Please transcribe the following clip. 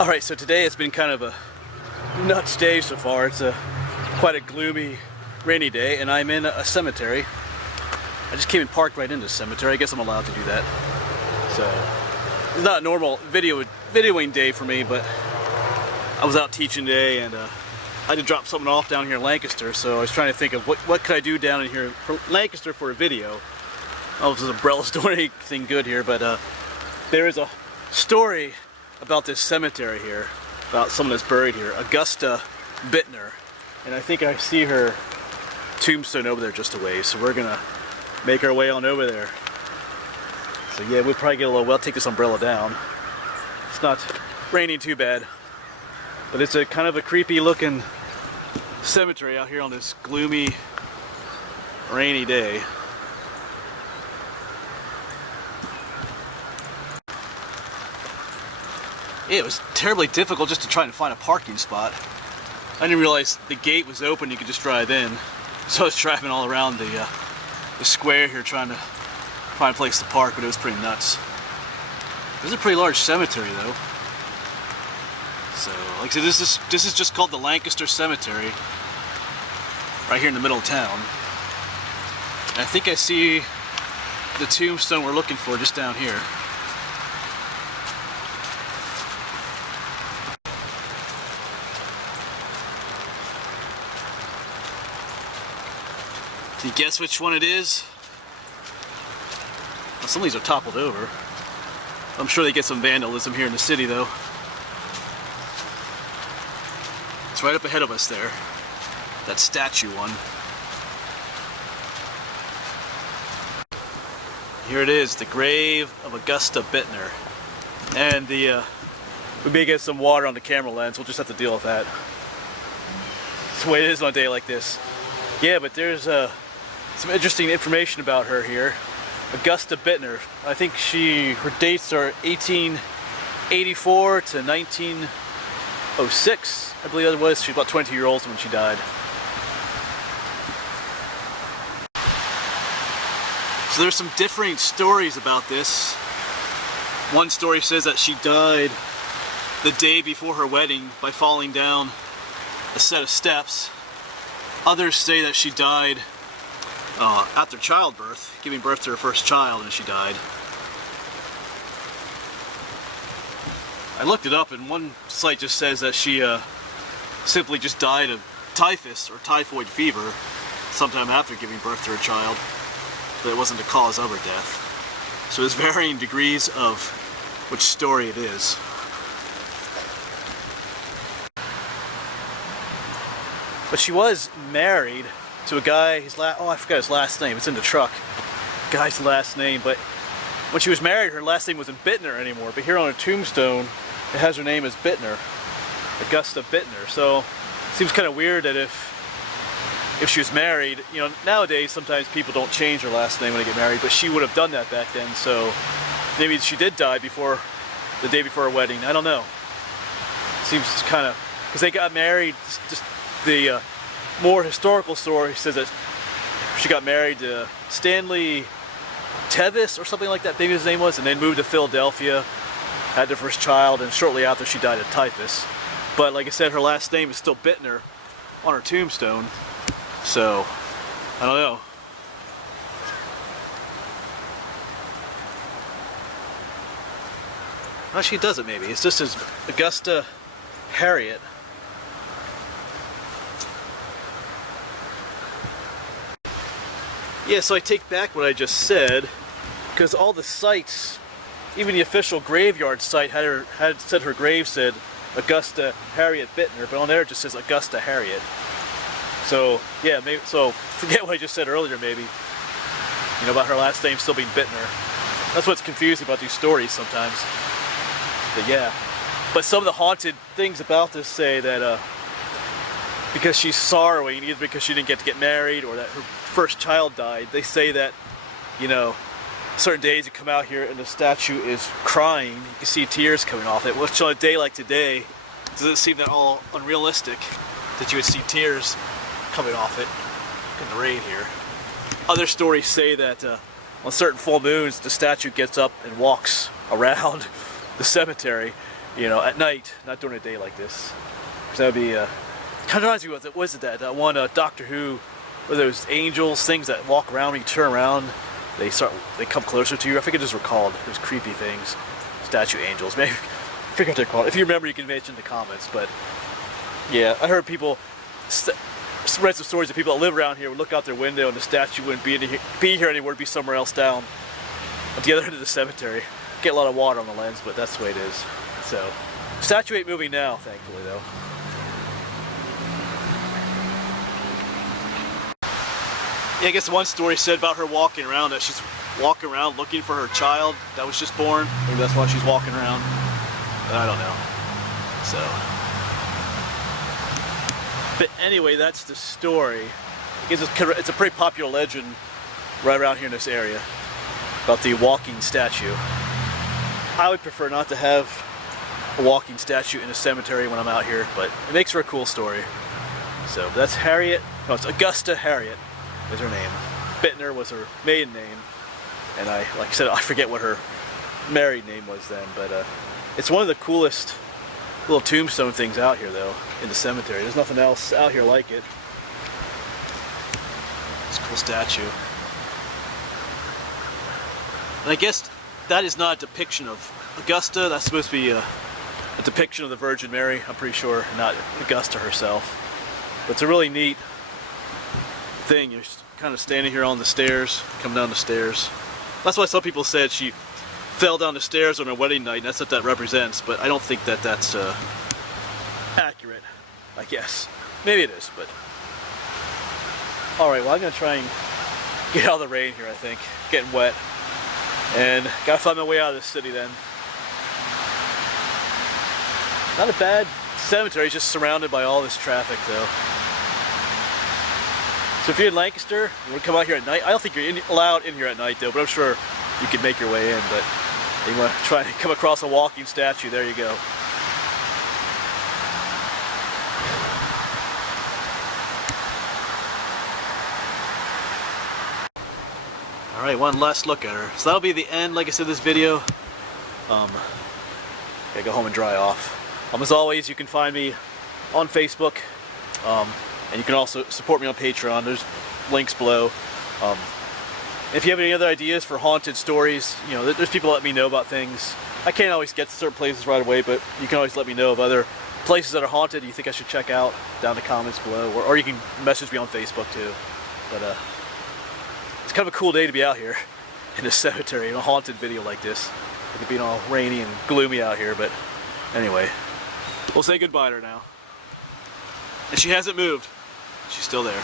Alright, so today it's been kind of a nuts day so far. It's quite a gloomy, rainy day, and I'm in a cemetery. I just came and parked right into the cemetery. I guess I'm allowed to do that. So, it's not a normal videoing day for me, but I was out teaching today, and I had to drop something off down here in Lancaster, so I was trying to think of what could I do down in here for Lancaster for a video. Oh, this umbrella's doing anything good here, but there is a story about this cemetery here, about someone that's buried here, Augusta Bittner, and I think I see her tombstone over there just a ways, so we're gonna make our way on over there. So yeah, we'll probably get a little, well, take this umbrella down. It's not raining too bad, but it's a kind of a creepy looking cemetery out here on this gloomy, rainy day. Yeah, it was terribly difficult just to try and find a parking spot. I didn't realize the gate was open, you could just drive in. So I was driving all around the square here trying to find a place to park, but it was pretty nuts. It was a pretty large cemetery though. So, like I said, this is just called the Lancaster Cemetery, right here in the middle of town. And I think I see the tombstone we're looking for just down here. Can you guess which one it is? Well, some of these are toppled over. I'm sure they get some vandalism here in the city though. It's right up ahead of us there. That statue one. Here it is, the grave of Augusta Bittner. And we may get some water on the camera lens, we'll just have to deal with that. That's the way it is on a day like this. Yeah, but there's some interesting information about her here. Augusta Bittner. I think her dates are 1884 to 1906, I believe that was. She was about 20 years old when she died. So there's some differing stories about this. One story says that she died the day before her wedding by falling down a set of steps. Others say that she died after childbirth, giving birth to her first child, and she died. I looked it up, and one site just says that she simply just died of typhus or typhoid fever sometime after giving birth to her child, but it wasn't the cause of her death. So there's varying degrees of which story it is. But she was married to a guy, I forgot his last name, it's in the truck. Guy's last name, but when she was married, her last name wasn't Bitner anymore, but here on her tombstone, it has her name as Bitner, Augusta Bittner. So, it seems kind of weird that if she was married, you know, nowadays sometimes people don't change their last name when they get married, but she would have done that back then, so maybe she did die the day before her wedding, I don't know. Seems kind of, because they got married, just the more historical story says that she got married to Stanley Tevis or something like that, maybe his name was, and then moved to Philadelphia, had their first child, and shortly after she died of typhus. But like I said, her last name is still Bitner on her tombstone, so I don't know. Well, she doesn't maybe, it's just as Augusta Harriet. Yeah, so I take back what I just said, because all the sites, even the official graveyard site had said her grave said Augusta Harriet Bittner, but on there it just says Augusta Harriet. So yeah, maybe, so forget what I just said earlier maybe, you know, about her last name still being Bittner. That's what's confusing about these stories sometimes. But yeah, but some of the haunted things about this say that because she's sorrowing, either because she didn't get to get married or that her first child died, they say that, you know, certain days you come out here and the statue is crying, you can see tears coming off it, which on a day like today doesn't seem at all unrealistic that you would see tears coming off it in the rain here. Other stories say that on certain full moons the statue gets up and walks around the cemetery, you know, at night, not during a day like this. Because that would be, kind of reminds me of what was it that one Doctor Who, where those angels, things that walk around when you turn around, they come closer to you. I think I just recalled those creepy things, statue angels. Maybe I forget what they're called. If you remember, you can mention in the comments. But yeah, I heard people read some stories of people that live around here would look out their window and the statue wouldn't be here anymore, it'd be somewhere else down at the other end of the cemetery. Get a lot of water on the lens, but that's the way it is. So, statue ain't moving now, thankfully, though. Yeah, I guess one story said about her walking around that she's walking around looking for her child that was just born. Maybe that's why she's walking around. I don't know. So, but anyway, that's the story. It's a pretty popular legend right around here in this area about the walking statue. I would prefer not to have a walking statue in a cemetery when I'm out here, but it makes for a cool story. So that's Harriet. No, it's Augusta Harriet is her name. Bittner was her maiden name, and like I said, I forget what her married name was then, but it's one of the coolest little tombstone things out here, though, in the cemetery. There's nothing else out here like it. It's a cool statue. And I guess that is not a depiction of Augusta. That's supposed to be a depiction of the Virgin Mary, I'm pretty sure, not Augusta herself. But it's a really neat thing. You're kind of standing here on the stairs, come down the stairs. That's why some people said she fell down the stairs on her wedding night, and that's what that represents, but I don't think that that's accurate, I guess. Maybe it is, but... Alright, well, I'm going to try and get out of the rain here, I think. Getting wet. And gotta find my way out of this city then. Not a bad cemetery, it's just surrounded by all this traffic, though. So if you're in Lancaster, you want to come out here at night, I don't think you're allowed in here at night, though, but I'm sure you can make your way in, but you want to try and come across a walking statue, there you go. Alright, one last look at her. So that'll be the end, like I said, this video. Gotta go home and dry off. As always, you can find me on Facebook, and you can also support me on Patreon. There's links below. If you have any other ideas for haunted stories, you know, there's people that let me know about things. I can't always get to certain places right away, but you can always let me know of other places that are haunted you think I should check out down in the comments below, or you can message me on Facebook too. But it's kind of a cool day to be out here in a cemetery in a haunted video like this. It being all rainy and gloomy out here, but anyway, we'll say goodbye to her now. And she hasn't moved. She's still there.